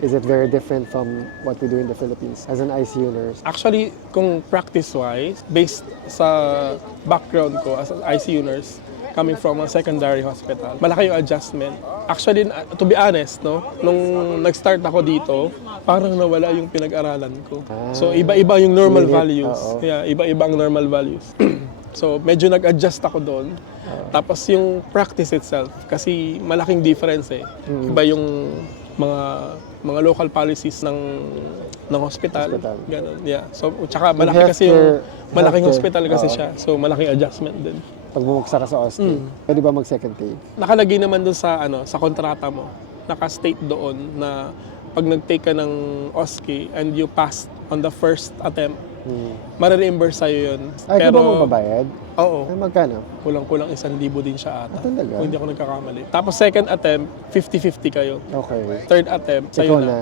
Is it very different from what we do in the Philippines as an ICU nurse? Actually, kung practice-wise, based sa background ko as an ICU nurse, coming from a secondary hospital, malaki yung adjustment. Actually, to be honest, no, nung nag-start ako dito, parang nawala yung pinag-aralan ko. So, iba-iba yung normal Unit, values. oo. Yeah, iba-iba ang normal values. So, medyo nag-adjust ako doon. Tapos yung practice itself, kasi malaking difference eh. Iba yung mga local policies ng hospital. Hospital. Ganun, yeah. So, tsaka malaki kasi yung malaking healthcare, hospital kasi oo. siya. So, malaking adjustment din. Pag bumagsak ka sa OSCE, pwede ba mag-second take? Nakalagay naman doon sa sa kontrata mo. Naka-state doon na pag nag-take ka ng OSCE and you passed on the first attempt, mare-reimburse sa'yo yun. Ay, ikaw ba magbabayad? Oo. Ay, magkano? Kulang-kulang 1,000 din siya ata. Talaga? Kung hindi ako nagkakamali. Tapos second attempt, 50-50 kayo. Okay. Third attempt, sa'yo Ikaw na. na.